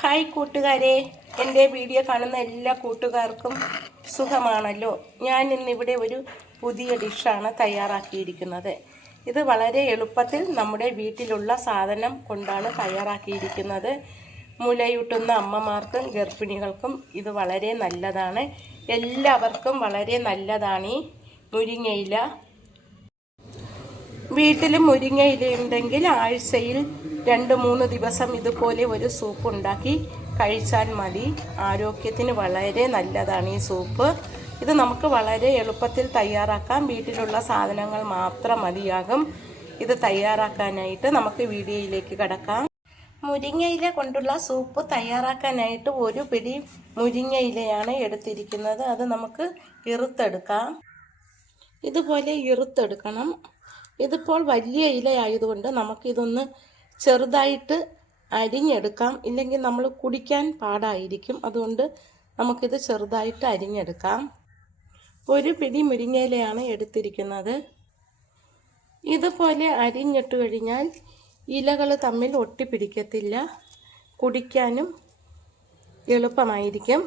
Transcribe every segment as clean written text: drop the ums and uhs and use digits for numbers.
Hi കൂട്ടുകാരെ, എൻ്റെ video കാണുന്ന എല്ലാ കൂട്ടുകാർക്കും സുഖമാണല്ലോ. ഞാൻ ഇന്നിവിടെ ഒരു പുതിയ ഡിഷാണ് തയ്യാറാക്കിയിരിക്കുന്നത്. ഇത് വളരെ എളുപ്പത്തിൽ നമ്മുടെ വീട്ടിലുള്ള സാധനം കൊണ്ടാണ് തയ്യാറാക്കിയിരിക്കുന്നത്. മുലയൂട്ടുന്ന അമ്മമാർക്കും ഗർഭിണികൾക്കും ഇത് വളരെ നല്ലതാണ്. എല്ലാവർക്കും വളരെ നല്ലതാണ് ഈ മുരിങ്ങയില. വീട്ടിൽ മുരിങ്ങയിലുണ്ടെങ്കിൽ ആഴ്ചയിൽ 2-3 ദിവസം ഇതുപോലെ ഒരു സൂപ്പ് ഉണ്ടാക്കി കഴിച്ചാൽ മതി. ആരോഗ്യത്തിന് വളരെ നല്ലതാണ് ഈ സൂപ്പ്. ഇത് നമുക്ക് വളരെ എളുപ്പത്തിൽ തയ്യാറാക്കാം. വീട്ടിലുള്ള സാധനങ്ങൾ മാത്രം മതിയാകും ഇത് തയ്യാറാക്കാനായിട്ട്. നമുക്ക് വീഡിയോയിലേക്ക് കടക്കാം. മുരിങ്ങയില കൊണ്ടുള്ള സൂപ്പ് തയ്യാറാക്കാനായിട്ട് ഒരു പിടി മുരിങ്ങയിലയാണ് എടുത്തിരിക്കുന്നത്. അത് നമുക്ക് ഇറുത്തെടുക്കാം. ഇതുപോലെ ഇറുത്തെടുക്കണം. ഇതിപ്പോൾ വലിയ ഇലയായതുകൊണ്ട് നമുക്കിതൊന്ന് ചെറുതായിട്ട് അരിഞ്ഞെടുക്കാം. ഇല്ലെങ്കിൽ നമ്മൾ കുടിക്കാൻ പാടായിരിക്കും. അതുകൊണ്ട് നമുക്കിത് ചെറുതായിട്ട് അരിഞ്ഞെടുക്കാം. ഒരു പിടി മുരിങ്ങയിലയാണ് എടുത്തിരിക്കുന്നത്. ഇതുപോലെ അരിഞ്ഞിട്ട് കഴിഞ്ഞാൽ ഇലകൾ തമ്മിൽ ഒട്ടിപ്പിടിക്കത്തില്ല. കുടിക്കാനും എളുപ്പമായിരിക്കും.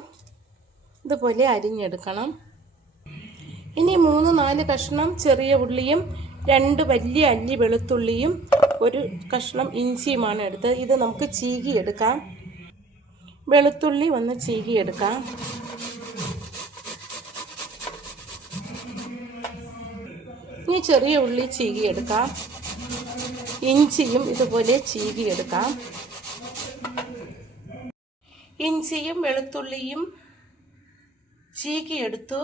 ഇതുപോലെ അരിഞ്ഞെടുക്കണം. ഇനി 3-4 കഷ്ണം ചെറിയ ഉള്ളിയും 2 വലിയ അല്ലി വെളുത്തുള്ളിയും 1 കഷ്ണം ഇഞ്ചിയുമാണ് എടുത്തത്. ഇത് നമുക്ക് ചീകിയെടുക്കാം. വെളുത്തുള്ളി ഒന്ന് ചീകിയെടുക്കാം. ഇനി ചെറിയ ഉള്ളി ചീകിയെടുക്കാം. ഇഞ്ചിയും ഇതുപോലെ ചീകിയെടുക്കാം. ഇഞ്ചിയും വെളുത്തുള്ളിയും ചീകിയെടുത്തു.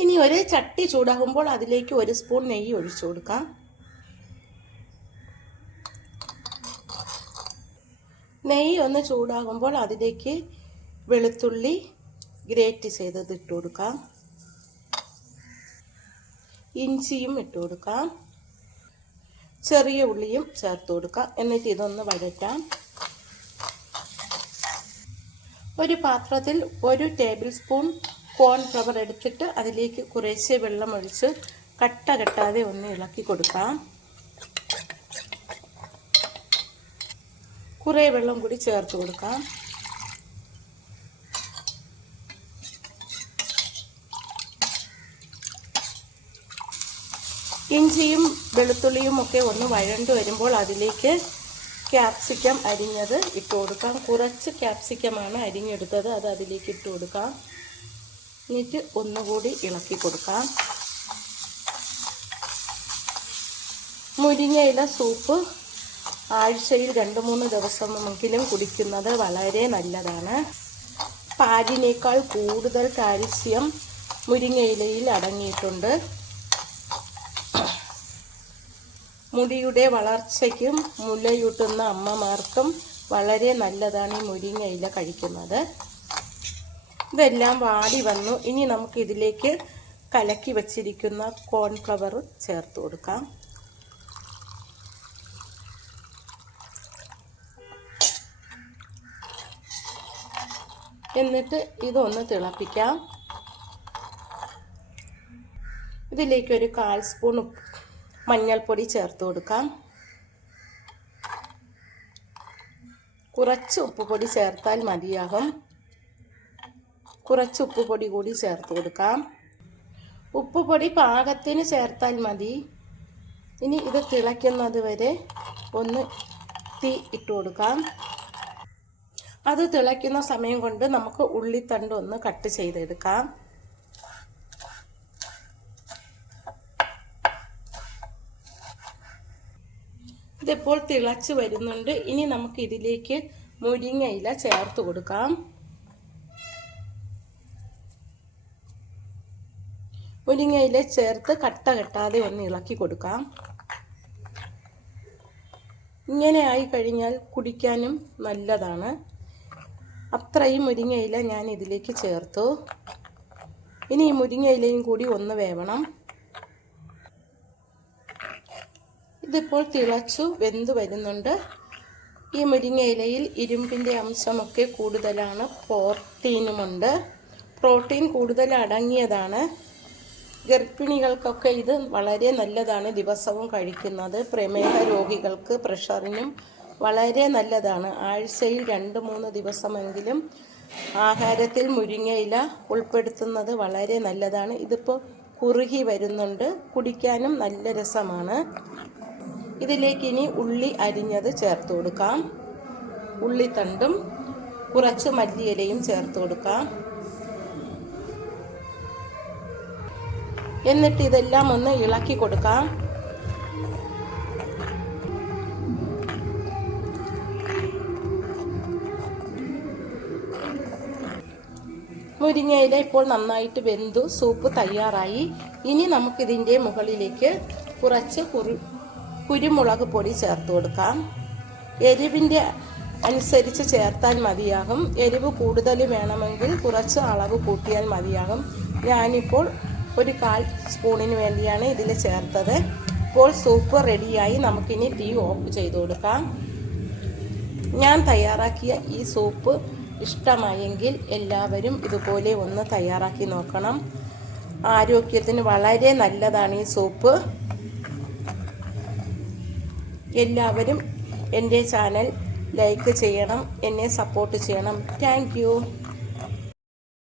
ഇനി ഒരു ചട്ടി ചൂടാകുമ്പോൾ അതിലേക്ക് 1 സ്പൂൺ നെയ്യ് ഒഴിച്ചു കൊടുക്കാം. നെയ്യ് ഒന്ന് ചൂടാകുമ്പോൾ അതിലേക്ക് വെളുത്തുള്ളി ഗ്രേറ്റ് ചെയ്തത് ഇട്ട് കൊടുക്കാം. ഇഞ്ചിയും ഇട്ട് കൊടുക്കാം. ചെറിയ ഉള്ളിയും ചേർത്ത് കൊടുക്കാം. എന്നിട്ട് ഇതൊന്ന് വഴറ്റാം. ഒരു പാത്രത്തിൽ 1 ടേബിൾ സ്പൂൺ കോൺഫ്ലവർ എടുത്തിട്ട് അതിലേക്ക് കുറേശ്ശെ വെള്ളം ഒഴിച്ച് കട്ട കെട്ടാതെ ഒന്ന് ഇളക്കി കൊടുക്കാം. കുറേ വെള്ളം കൂടി ചേർത്ത് കൊടുക്കാം. ഇഞ്ചിയും വെളുത്തുള്ളിയും ഒക്കെ ഒന്ന് വഴണ്ടു വരുമ്പോൾ അതിലേക്ക് ക്യാപ്സിക്കം അരിഞ്ഞത് ഇട്ട് കൊടുക്കാം. കുറച്ച് ക്യാപ്സിക്കമാണ് അരിഞ്ഞെടുത്തത്. അത് അതിലേക്ക് ഇട്ട് കൊടുക്കാം. എന്നിട്ട് ഒന്നുകൂടി ഇളക്കി കൊടുക്കാം. മുരിങ്ങയില സൂപ്പ് ആഴ്ചയിൽ 2-3 ദിവസമെങ്കിലും കുടിക്കുന്നത് വളരെ നല്ലതാണ്. പാലിനേക്കാൾ കൂടുതൽ കാൽസ്യം മുരിങ്ങയിലയിൽ അടങ്ങിയിട്ടുണ്ട്. മുടിയുടെ വളർച്ചയ്ക്കും മുലയൂട്ടുന്ന അമ്മമാർക്കും വളരെ നല്ലതാണ് ഈ മുരിങ്ങയില കഴിക്കുന്നത്. ഇതെല്ലാം വാടി വന്നു. ഇനി നമുക്ക് ഇതിലേക്ക് കലക്കി വച്ചിരിക്കുന്ന കോൺഫ്ലവർ ചേർത്ത് കൊടുക്കാം. എന്നിട്ട് ഇതൊന്ന് തിളപ്പിക്കാം. ഇതിലേക്ക് ഒരു 1/4 സ്പൂൺ മഞ്ഞൾപ്പൊടി ചേർത്ത് കൊടുക്കാം. കുറച്ച് ഉപ്പുപൊടി ചേർത്താൽ മതിയാകും. കുറച്ച് ഉപ്പുപൊടി കൂടി ചേർത്ത് കൊടുക്കാം. ഉപ്പുപൊടി പാകത്തിന് ചേർത്താൽ മതി. ഇനി ഇത് തിളയ്ക്കുന്നത് വരെ ഒന്ന് തീ ഇട്ട് കൊടുക്കാം. അത് തിളയ്ക്കുന്ന സമയം കൊണ്ട് നമുക്ക് ഉള്ളിത്തണ്ട് ഒന്ന് കട്ട് ചെയ്തെടുക്കാം. ഇതിപ്പോൾ തിളച്ച് വരുന്നുണ്ട്. ഇനി നമുക്ക് ഇതിലേക്ക് മുരിങ്ങയില ചേർത്ത് കൊടുക്കാം. മുരിങ്ങയില ചേർത്ത് കട്ട കെട്ടാതെ ഒന്ന് ഇളക്കി കൊടുക്കാം. ഇങ്ങനെ ആയി കഴിഞ്ഞാൽ കുടിക്കാനും നല്ലതാണ്. അത്രയും മുരിങ്ങയില ഞാൻ ഇതിലേക്ക് ചേർത്തു. ഇനി ഈ മുരിങ്ങയിലയും കൂടി ഒന്ന് വേവണം. ഇതിപ്പോൾ തിളച്ചു വെന്ത് വരുന്നുണ്ട്. ഈ മുരിങ്ങയിലയിൽ ഇരുമ്പിൻ്റെ അംശമൊക്കെ കൂടുതലാണ്. പ്രോട്ടീൻ കൂടുതൽ അടങ്ങിയതാണ്. ഗർഭിണികൾക്കൊക്കെ ഇത് വളരെ നല്ലതാണ് ദിവസവും കഴിക്കുന്നത്. പ്രമേഹ രോഗികൾക്ക്, പ്രഷറിനും വളരെ നല്ലതാണ്. ആഴ്ചയിൽ 2-3 ദിവസമെങ്കിലും ആഹാരത്തിൽ മുരിങ്ങയില ഉൾപ്പെടുത്തുന്നത് വളരെ നല്ലതാണ്. ഇതിപ്പോൾ കുറുകി വരുന്നുണ്ട്, കുടിക്കാനും നല്ല രസമാണ്. ഇതിലേക്ക് ഇനി ഉള്ളി അരിഞ്ഞത് ചേർത്ത് കൊടുക്കാം. ഉള്ളിത്തണ്ടും കുറച്ച് മല്ലിയിലയും ചേർത്ത് കൊടുക്കാം. എന്നിട്ട് ഇതെല്ലാം ഒന്ന് ഇളക്കി കൊടുക്കാം. മുരിങ്ങയില ഇപ്പോൾ നന്നായിട്ട് വെന്തു, സൂപ്പ് തയ്യാറായി. ഇനി നമുക്കിതിൻ്റെ മുകളിലേക്ക് കുറച്ച് കുരുമുളക് പൊടി ചേർത്ത് കൊടുക്കാം. എരിവിൻ്റെ അനുസരിച്ച് ചേർത്താൽ മതിയാകും. എരിവ് കൂടുതൽ വേണമെങ്കിൽ കുറച്ച് അളവ് കൂട്ടിയാൽ മതിയാകും. ഞാനിപ്പോൾ 1/4 സ്പൂണിന് വേണ്ടിയാണ് ഇതിൽ ചേർത്തത്. ഇപ്പോൾ സൂപ്പ് റെഡിയായി. നമുക്കിനി തീ ഓഫ് ചെയ്ത് കൊടുക്കാം. ഞാൻ തയ്യാറാക്കിയ ഈ സൂപ്പ് ഇഷ്ടമായെങ്കിൽ എല്ലാവരും ഇതുപോലെ ഒന്ന് തയ്യാറാക്കി നോക്കണം. ആരോഗ്യത്തിന് വളരെ നല്ലതാണ് ഈ സൂപ്പ്. എല്ലാവരും എൻ്റെ ചാനൽ ലൈക്ക് ചെയ്യണം, എന്നെ സപ്പോർട്ട് ചെയ്യണം. Thank you.